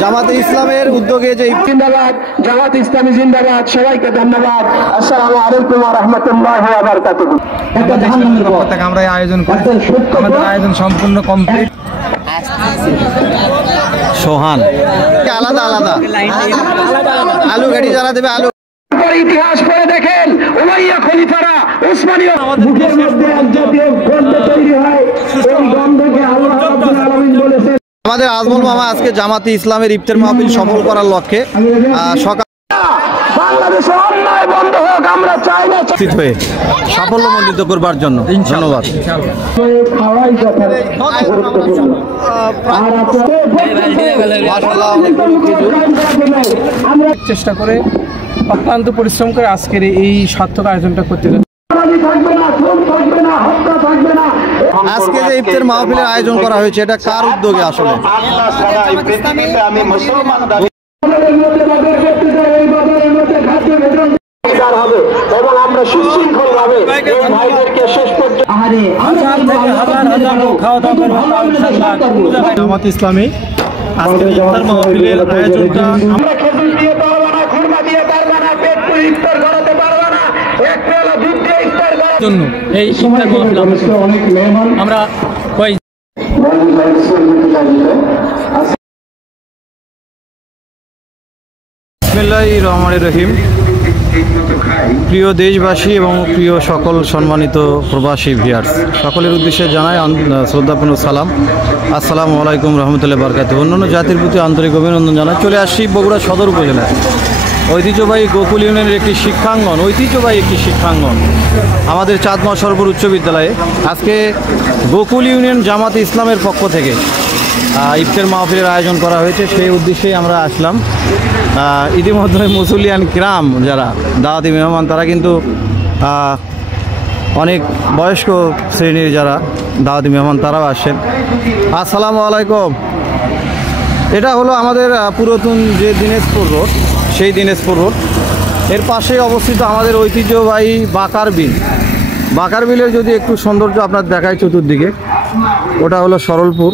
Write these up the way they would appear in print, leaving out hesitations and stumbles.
জামাতে ইসলামের উদ্যোগে যে জিন্দাবাদ, জামাত ইসলামী জিন্দাবাদ। সবাইকে ধন্যবাদ। আসসালামু আলাইকুম ওয়া রাহমাতুল্লাহি ওয়া বারাকাতুহু। আমরা আয়োজন করি, আমাদের আয়োজন সম্পূর্ণ কমপ্লিট। সোহান আলাদা আলাদা আলু গাড়ি যারা দেবে আলু। ইতিহাস পড়ে দেখেন, উমাইয়া খলিফারা উসমানীয় মুখের মধ্যে জাতীয় গন্ধ তৈরি হয়। এই গন্ধকে আল্লাহ রাব্বুল আলামিন বলেছেন। আমাদের আজমল মামা আজকে জামাতে ইসলামের ইফতার মাহফিল সফল করার লক্ষ্যে সকাল বাংলাদেশে অন্যায় বন্ধ হোক, আমরা চাই না। হয়ে সাফল্যমণ্ডিত করবার জন্য ধন্যবাদ। চেষ্টা করে অক্লান্ত পরিশ্রম করে আজকের এই সার্থক আয়োজনটা করতে আজকে যে ইফতার মাহফিলের আয়োজন করা হয়েছে এটা কার উদ্যোগে আসলে? এবং আমরা সুশৃঙ্খল ভাবে ভাইদেরকে শেষ পর্যন্ত জামাত ইসলামী আজকের ইফতার মাহফিলের আয়োজনটা আমরা খেজুর দিয়ে পারবো না, খুরমা দিয়ে পারবো না, পেট পুরি ইফতার করাতে পারবো না, এক পেলা দুধ দিয়ে ইফতার করার জন্য এই ইফতার মাহফিল অনেক মেহমান আমরা কই বিসমিল্লাহির রহমানির রহিম। প্রিয় দেশবাসী এবং প্রিয় সকল সম্মানিত প্রবাসী ভিউয়ার্স, সকলের উদ্দেশ্যে জানাই শ্রদ্ধাপূর্ণ সালাম। আসসালামু আলাইকুম রহমতুল্লাহি বারাকাতুহু। অন্যান্য জাতির প্রতি আন্তরিক অভিনন্দন জানাই। চলে আসছি বগুড়া সদর উপজেলায় ঐতিহ্যবাহী গোকুল ইউনিয়নের একটি শিক্ষাঙ্গন, আমাদের চাঁদমা সরবর উচ্চ বিদ্যালয়ে আজকে গোকুল ইউনিয়ন জামাতে ইসলামের পক্ষ থেকে ইফতার মাহফিলের আয়োজন করা হয়েছে। সেই উদ্দেশ্যেই আমরা আসলাম। ইতিমধ্যে মুসলিয়ান কিরাম যারা দাওয়াতি মেহমান তারা কিন্তু অনেক বয়স্ক শ্রেণীর যারা দাওয়াতি মেহমান তারাও আসছেন। আসসালামু আলাইকুম। এটা হলো আমাদের পুরাতন যে দিনাজপুর রোড, সেই দিনাজপুর রোড এর পাশে অবস্থিত আমাদের ঐতিহ্যবাহী বাকার বিলের যদি একটু সৌন্দর্য আপনার দেখায় চতুর্দিকে, ওটা হলো সরলপুর,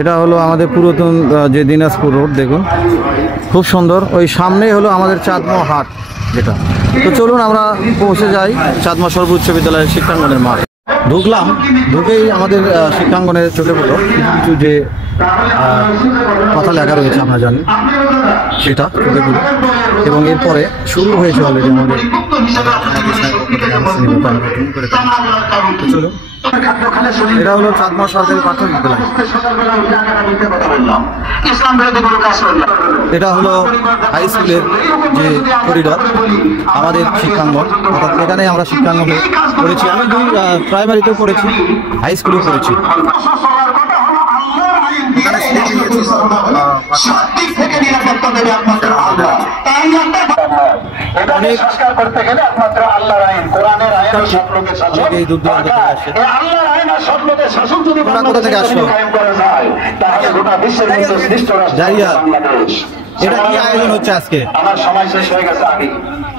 এটা হলো আমাদের পুরাতন যে দিনাজপুর রোড, দেখুন খুব সুন্দর। ওই সামনেই হলো আমাদের চাঁদমা হাট যেটা। তো চলুন আমরা পৌঁছে যাই চাঁদমা সরবর উচ্চ বিদ্যালয়ের শিক্ষাঙ্গনের মাঠ। ঢুকেই আমাদের শিক্ষাঙ্গনের চোখে পড়লো কিছু যে কথা লেখা রয়েছে আমরা জানি, সেটা চোখে পড়লো। এবং এরপরে শুরু হয়েছে অলরেডি আমাদের চলুন। এটা হলো চাঁদমা সরকারি প্রাথমিক বিদ্যালয়, এটা হলো হাই স্কুলের যে করিডর আমাদের শিক্ষাঙ্গন, অর্থাৎ এখানে আমরা শিক্ষাঙ্গনে পড়েছি। আমি প্রাইমারিতেও পড়েছি, হাই স্কুলেও পড়েছি। কোথা থেকে আসলো? এটা কি আয়োজন হচ্ছে আজকে?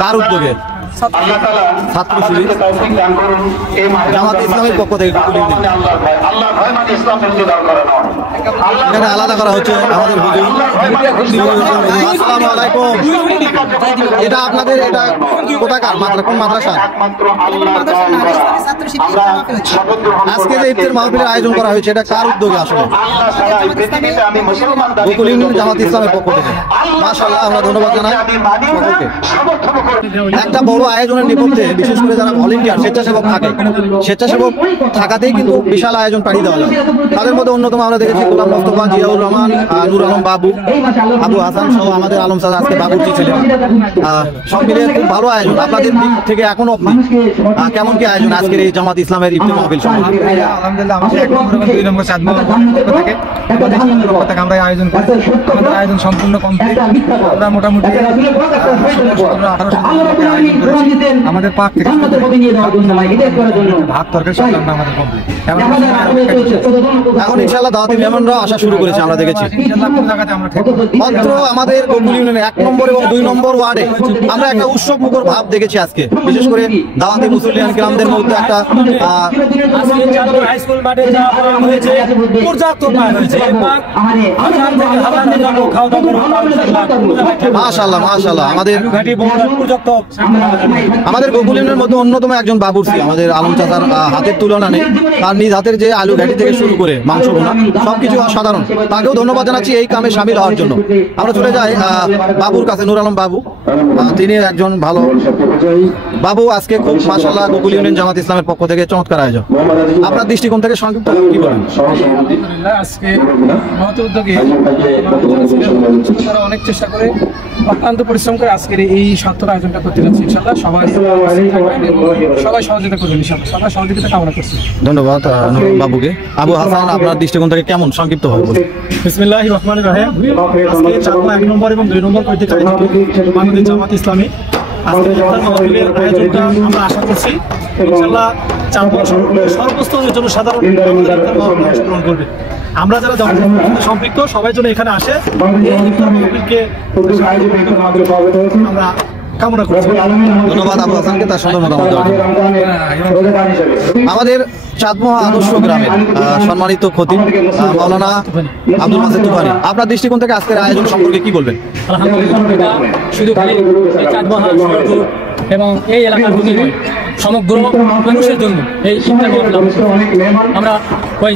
কার উদ্যোগে? ছাত্র শিবির জামাতে ইসলামের পক্ষ থেকে এখানে আলাদা করা হচ্ছে আমাদের হুজুর। আসসালামু আলাইকুম। এটা আপনাদের এটা কোথাকার কোন মাদ্রাসা? আজকে যে ইফতার মাহফিলের আয়োজন করা হয়েছে এটা কার উদ্যোগে আসলে? গোকুল ইউনিয়ন জামাতে ইসলামের পক্ষ থেকে। মাশাআল্লাহ, আমরা ধন্যবাদ জানাই সকলকে। একটা বড় আয়োজনের নেপথ্যে বিশেষ করে যারা ভলেন্টিয়ার স্বেচ্ছাসেবক থাকাতেই কিন্তু বিশাল আয়োজন পাড়ি দেওয়া যায়। তাদের মধ্যে অন্যতম আমরা দেখেছি গোলাম মোস্তফা, জিয়াউর রহমান, নূর আলম বাবু, আবু হাসান সহ আমাদের আলম সাদা আজকে বাবুর্চি ছিলেন। সব মিলিয়ে খুব ভালো আয়োজন। আপনাদের দিক থেকে এখনো অবধি কেমন কি আয়োজন আজকের এই জামাত ইসলামের ইফতার মাহফিল? আলহামদুলিল্লাহ, আমাদের 1 নম্বর এবং 2 নম্বর চাঁদমা থেকে আমরা আয়োজন করি। আমাদের আয়োজন সম্পূর্ণ কমপ্লিট। আমরা মোটামুটি 1800 আয়োজন করে আমাদের পাক থেকে ভাত তরকারি সব রান্না আমাদের কমপ্লিট। এখন ইনশাআল্লাহ দাওয়াতি মেহমানরা আসা শুরু করেছে, আমরা দেখেছি। মাত্র আমাদের গোকুল ইউনিয়নে 1 নম্বর এবং 2 নম্বর ওয়ার্ডে আমরা একটা উৎসব মুখর ভাব দেখেছি আজকে, বিশেষ করে দাওয়াতি মুসলিয়ান গ্রামদের মধ্যে একটা হাইস্কুল মাঠে যা হয়েছে পর্যাপ্ত হয়েছে। মাশাআল্লাহ মাশাআল্লাহ, আমাদের গোকুল ইউনিয়নের মধ্যে অন্যতম একজন বাবুর্চি, আমাদের আলম চাচার হাতের তুলনা নেই। তার নিজ হাতের যে আলু ঘাটি থেকে শুরু করে মাংস ভুনা সবকিছু অসাধারণ। তাকেও ধন্যবাদ জানাচ্ছি এই কামে সামিল হওয়ার জন্য। আমরা চলে যাই বাবুর কাছে, নূর আলম বাবু। তিনি একজন ভালো বাবু। আজকে খুব মাশাআল্লাহ গোকুল ইউনিয়ন জামাত ইসলামের পক্ষ থেকে চমৎকার আয়োজন। আপনার দৃষ্টিকোণ থেকে সংক্ষিপ্ত কি বলেন? আজকে মহৎ উদ্যোগে তারা অনেক চেষ্টা করে অক্লান্ত পরিশ্রম করে আজকের এই সার্থক আয়োজনটা করতে যাচ্ছে। ইনশাআল্লাহ সবাই সহযোগিতা করবেন, ইনশাআল্লাহ সবাই সহযোগিতা কামনা করছি। ধন্যবাদ বাবুকে। আবু হাসান, আপনার দৃষ্টিকোণ থেকে কেমন সংক্ষিপ্ত হবে? বিসমিল্লাহির রহমানির রহিম। আজকে চাঁদমা 1 নম্বর এবং 2 নম্বর পরিধিত বাংলাদেশ জামাত ইসলামী আজকে ইফতার মাহফিলের আয়োজনটা আমরা আশা করছি ইনশাআল্লাহ চাঁদমা সর্বস্তরের জন্য সাধারণ অংশগ্রহণ করবে। আমরা যারা জামাতের সম্পৃক্ত সবাই জন্য এখানে আসে এই ইফতার মাহফিলকে আমরা কামনা করছি। ধন্যবাদ আবু হাসানকে তার সুন্দর মতামত দেওয়ার জন্য। আমাদের চাঁদমোহা আদর্শ গ্রামের সম্মানিত খতিব মাওলানা আব্দুল মাজিদ তুফানি, আপনার দৃষ্টিকোণ থেকে আজকের আয়োজন সম্পর্কে কি বলবেন? আলহামদুলিল্লাহ, শুধু খালি চাঁদমোহা এবং এই এলাকার জন্য সমগ্র মানুষের জন্য এই আমরা ওই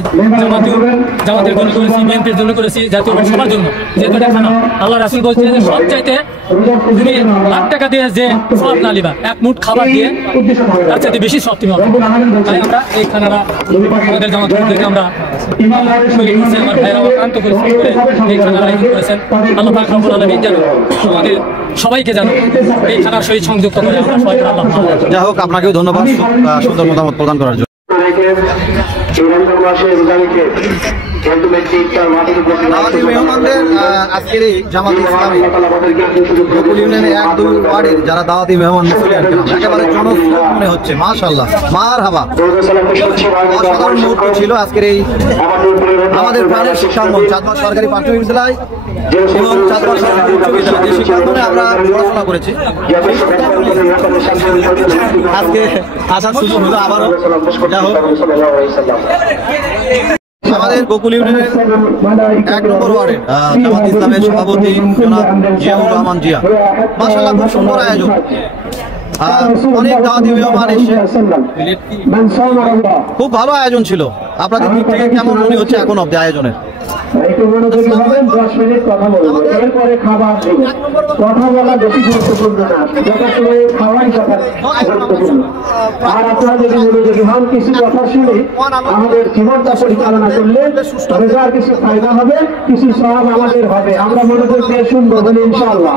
জামাতের জন্য করেছি, বিএনপির জন্য করেছি, জাতীয় সবার জন্য। যেহেতু দেখানো আল্লাহ রাসূল বলছে যে সবচাইতে তুমি লাখ টাকা দিয়ে যে সব না লিবা, 1 মুঠ খাবার দিয়ে তার চাইতে বেশি সব তুমি হবে। তাই আমরা এই খানারা আমাদের জামাত থেকে আমরা আমার ভাইয়েরা অক্লান্ত পরিশ্রম করে এই খানার আয়োজন করেছেন। আল্লাহ পাক রব্বুল আলামিন যেন আমাদের সবাইকে যেন এই খানার সহিত সংযুক্ত করে। আমরা সবাই আল্লাহ যাই হোক, আপনাকেও ধন্যবাদ সুন্দর মতামত প্রদান করার জন্য। মেহমানদের আজকের এই জামাত ইসলামী গোকুল ইউনিয়নের 1-2 ওয়ার্ডের যারা দাওয়াতি মেহমান মুসলিয়ান একেবারে জনস্রোত মনে হচ্ছে। মাশাআল্লাহ, মারহাবা, অসাধারণ মুহূর্ত ছিল আজকের এই আমাদের প্রাণের শিক্ষাঙ্গন চাঁদমা সরকারি প্রাথমিক বিদ্যালয় এবং চাঁদমা সরকারি উচ্চ বিদ্যালয়, যে শিক্ষাঙ্গনে আমরা পড়াশোনা করেছি। আজকে আসার সুযোগ হলো আবারও। যা হোক, আমাদের গোকুল ইউনিয়নের 1 নম্বর ওয়ার্ডের জামাত ইসলামের সভাপতি জনাব জিয়াউর রহমান জিয়া, মাশাআল্লাহ খুব সুন্দর আয়োজন। অনেক দাওয়াতি মেহমান এসে খুব ভালো আয়োজন ছিল। আপনাদের দিক থেকে কেমন মনে হচ্ছে এখন অব্দি আয়োজনের? একটু মনোযোগী হবেন, 10 মিনিট কথা বলবো, এরপরে খাবার দেব। কথা বলা বেশি গুরুত্বপূর্ণ না, যথাসময়ে খাওয়াই গুরুত্বপূর্ণ। আর আপনারা যদি মনোযোগী হন, কিছু কথা শুনে আমাদের জীবনটা পরিচালনা করলে রেজার কিছু ফায়দা হবে, কিছু সওয়াব আমাদের হবে। আমরা মনোযোগ দিয়ে শুনবো বলে ইনশাআল্লাহ।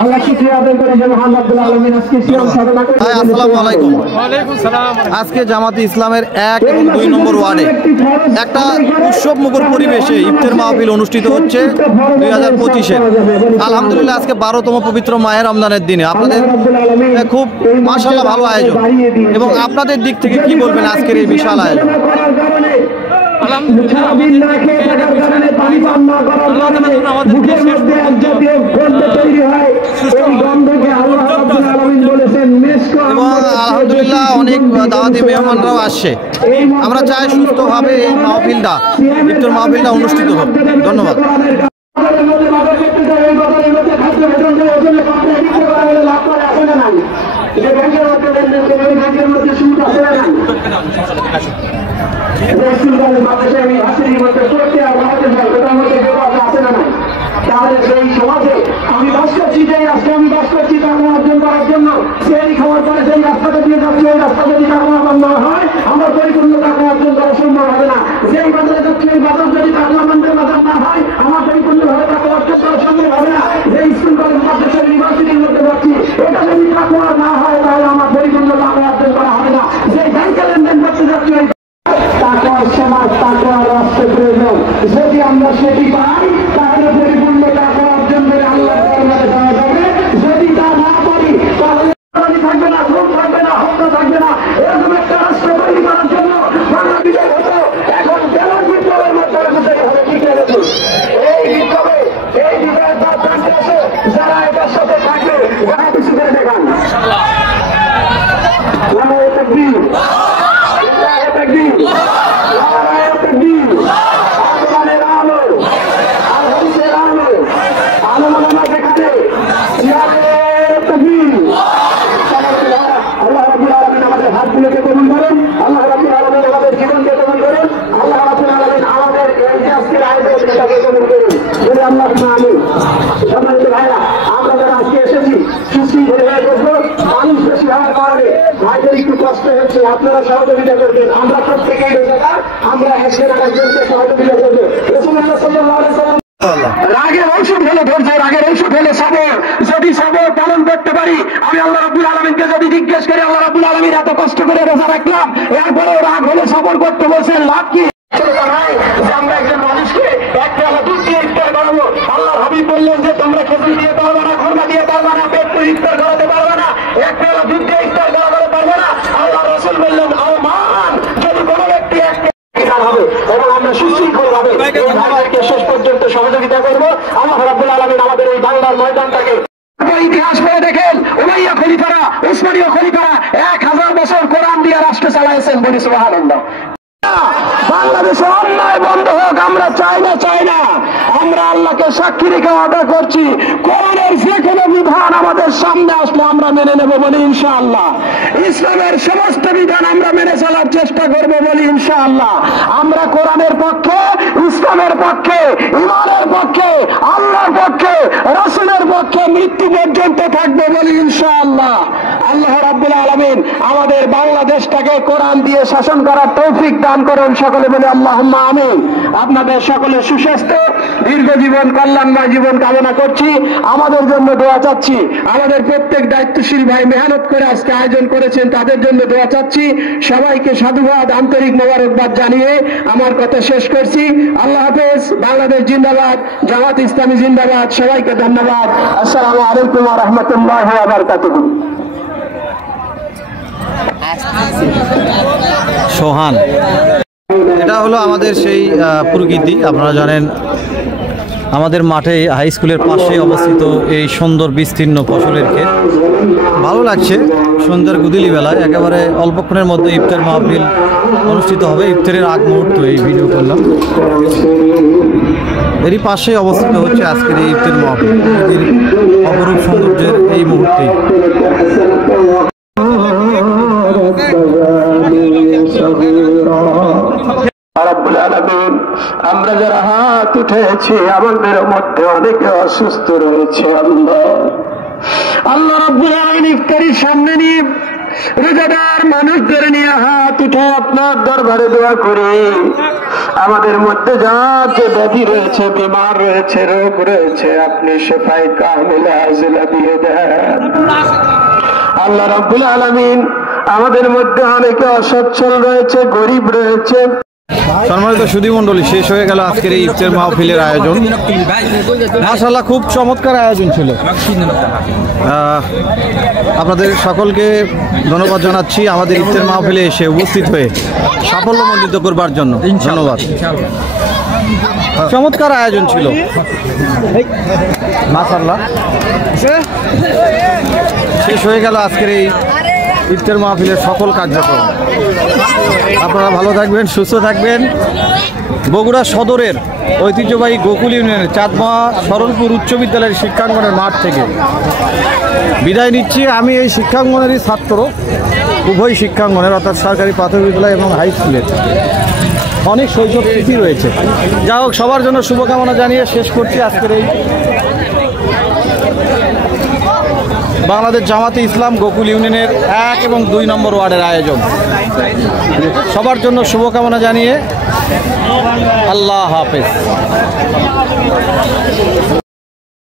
আল্লাহ শুকরিয়া আদায় করি যে মহান রব্বুল আলামিন আজকে সিয়াম সাধনা করে। আসসালামু আলাইকুম। ওয়ালাইকুম সালাম। আজকে জামাত ইসলামের 1 এবং 2 নম্বর ওয়ার্ডে একটা উৎসব মুখর পরিবেশে ইফতার মাহফিল অনুষ্ঠিত হচ্ছে 2025-এ। আলহামদুলিল্লাহ, আজকে 12তম পবিত্র মাহে রমজানের দিনে আপনাদের খুব মাশাআল্লাহ ভালো আয়োজন। এবং আপনাদের দিক থেকে কি বলবেন আজকের এই বিশাল আয়োজন? আলহামদুলিল্লাহ, অনেক দাওয়াতি মেহমানরাও আসছে। আমরা চাই সুস্থভাবে এই মাহফিলটা ইফতার মাহফিলটা অনুষ্ঠিত হোক। ধন্যবাদ। তাহলে সেই সমাজে আমি বাস করছি, যে রাস্তা আমি বাস করছি টাকা অর্জন করার জন্য, সেই খাওয়ার পরে সেই রাস্তাটা দিয়ে যাচ্ছি, ওই রাস্তা যদি টাকা অর্জন না হয় আমার পরিপূর্ণ টাকা অর্জন করা সম্ভব হবে না। যেই বাজারে যাচ্ছি ওই বাজার যদি টাকা মানতে বাজার না হয় আমার পরিপূর্ণভাবে টাকা অর্জন করা সম্ভব হবে না। যে স্কুল কলেজ মাদ্রাসা ইউনিভার্সিটির মধ্যে যাচ্ছি, এটা যদি টাকা না হয় তাহলে আমার পরিপূর্ণ টাকা অর্জন করা হবে না। যে ব্যাংকে লেনদেন করতে যাচ্ছি টাকার সমাজ, টাকার রাষ্ট্রের প্রয়োজন। যদি আমরা সেটি পাই তাহলে পরিপূর্ণ টাকা অর্জন করে আল্লাহ সুশৃঙ্খল হয়ে করবো। মানুষ বেশি হওয়ার কারণে ভাইদের একটু কষ্ট হচ্ছে, আপনারা সহযোগিতা করবেন। আমরা প্রত্যেকেই রোজাদার, আমরা একজন আরেকজনকে সহযোগিতা করবো। রাসূলুল্লাহ সাল্লাল্লাহু আলাইহি ওয়াসাল্লাম রাগের ঔষধ হলে ধৈর্য, রাগের ঔষধ হলে সবর। যদি সবর পালন করতে পারি, আমি আল্লাহ রাব্বুল আলামিনকে যদি জিজ্ঞেস করি, আল্লাহ রাব্বুল আলামিন এত কষ্ট করে রোজা রাখলাম, এরপরেও রাগ হলে সবর করতে বলছেন, লাভ কি? আমরা একজন মানুষকে এক পেয়ালা দুধ দিয়ে ইফতার করাবো। আল্লাহ হাবিব বললেন যে তোমরা খেজুর দিয়ে পারবে না, খরমা দিয়ে পারবে না, পেট পুরি ইফতার করাতে পারবে না, এক পেয়ালা দুধ দিয়ে ইফতার করাতে পারবে না। আল্লাহ রাসূল বললেন, আও মান, যদি কোনো ব্যক্তি এক হবে এবং আমরা সুশৃঙ্খল ভাবে ভাইদেরকে শেষ পর্যন্ত সহযোগিতা করবো। আল্লাহ রাব্বুল আলামিন আমাদের এই বাংলার ময়দানটাকে ইতিহাস করে দেখেন, উমাইয়া খলিফারা, উসমানীয় খলিফারা 1000 বছর কোরআন দিয়ে রাষ্ট্র চালাইছেন। বলি সুবহানাল্লাহ। বাংলাদেশে অন্যায় বন্ধ হোক, আমরা চাই না। আমরা আল্লাহকে সাক্ষী রেখে আদা করছি, কোরআনের যে কোনো বিধান আমাদের সামনে আসলে আমরা মেনে নেব বলি ইনশাআল্লাহ। ইসলামের সমস্ত বিধান আমরা মেনে চলার চেষ্টা করবো বলি ইনশাআল্লাহ। আমরা কোরআনের পক্ষে, ইসলামের পক্ষে, ইমানের পক্ষে, আল্লাহর পক্ষে, রাসূলের পক্ষে মৃত্যু পর্যন্ত থাকবো বলি ইনশাআল্লাহ। আল্লাহ রাব্বুল আলামিন আমাদের বাংলাদেশটাকে কোরআন দিয়ে শাসন করার তৌফিক দান করুন। সকলে বলে আল্লাহুম্মা আমিন। আপনাদের সকলের সুস্বাস্থ্য, দীর্ঘ জীবন, কল্যাণময় জীবন কামনা করছি। আমাদের জন্য দোয়া চাচ্ছি। আমাদের প্রত্যেক দায়িত্বশীল ভাই মেহনত করে আজকে আয়োজন করেছেন, তাদের জন্য দোয়া চাচ্ছি। সবাইকে সাধুবাদ, আন্তরিক মোবারকবাদ জানিয়ে আমার কথা শেষ করছি। আল্লাহ হাফেজ। বাংলাদেশ জিন্দাবাদ, জামাত ইসলামী জিন্দাবাদ। সবাইকে ধন্যবাদ। আসসালামু আলাইকুম ওয়া রাহমাতুল্লাহি ওয়া বারাকাতুহু। সোহান, এটা হলো আমাদের সেই প্রকৃতি। আপনারা জানেন আমাদের মাঠে হাই স্কুলের পাশে অবস্থিত এই সুন্দর বিস্তীর্ণ ফসলের ক্ষেত। ভালো লাগছে সন্ধ্যার গুদিলি বেলায়, একেবারে অল্পক্ষণের মধ্যে ইফতার মাহফিল অনুষ্ঠিত হবে। ইফতারের আগ মুহূর্ত এই ভিডিও করলাম। এরই পাশেই অবস্থিত হচ্ছে আজকের এই ইফতার মাহফিল। প্রকৃতির অপরূপ সৌন্দর্যের এই মুহূর্তেই রাব্বুল আলামিন, আমরা যারা হাত উঠেছি আমাদের মধ্যে অনেকে অসুস্থ রয়েছে। আল্লাহ রাব্বুল আলামিন ইফতারির সামনে নিয়ে রোজাদার মানুষদের নিয়ে হাত উঠে আপনার দরবারে দোয়া করি। আমাদের মধ্যে যার যে ব্যাধি রয়েছে, বিমার রয়েছে, রোগ রয়েছে, আপনি শিফায়ে কামিলা আজিলা দিয়ে দেন। আল্লাহ রাব্বুল আলামিন, আমাদের মধ্যে অনেকে অসচ্ছল রয়েছে, গরিব রয়েছে। সম্মানিত সুধীমণ্ডলী, শেষ হয়ে গেল আজকের এই ইফতার মাহফিলের আয়োজন। মাশাআল্লাহ, খুব চমৎকার আয়োজন ছিল। আপনাদের সকলকে ধন্যবাদ জানাচ্ছি আমাদের ইফতার মাহফিলে এসে উপস্থিত হয়ে সাফল্যমণ্ডিত করবার জন্য। ধন্যবাদ। চমৎকার আয়োজন ছিল মাশাআল্লাহ। শেষ হয়ে গেল আজকের এই ইফতার মাহফিলের সকল কার্যক্রম। আপনারা ভালো থাকবেন, সুস্থ থাকবেন। বগুড়া সদরের ঐতিহ্যবাহী গোকুল ইউনিয়নের চাঁদমা সরলপুর উচ্চ বিদ্যালয়ের শিক্ষাঙ্গনের মাঠ থেকে বিদায় নিচ্ছি। আমি এই শিক্ষাঙ্গনেরই ছাত্র, উভয় শিক্ষাঙ্গনের, অর্থাৎ সরকারি প্রাথমিক বিদ্যালয় এবং হাই স্কুলের অনেক শৈশব স্মৃতি রয়েছে। যা হোক, সবার জন্য শুভকামনা জানিয়ে শেষ করছি আজকের এই বাংলাদেশ জামাতে ইসলাম গোকুল ইউনিয়নের 1 এবং 2 নম্বর ওয়ার্ডের আয়োজন। সবার জন্য শুভকামনা জানিয়ে আল্লাহ হাফেজ।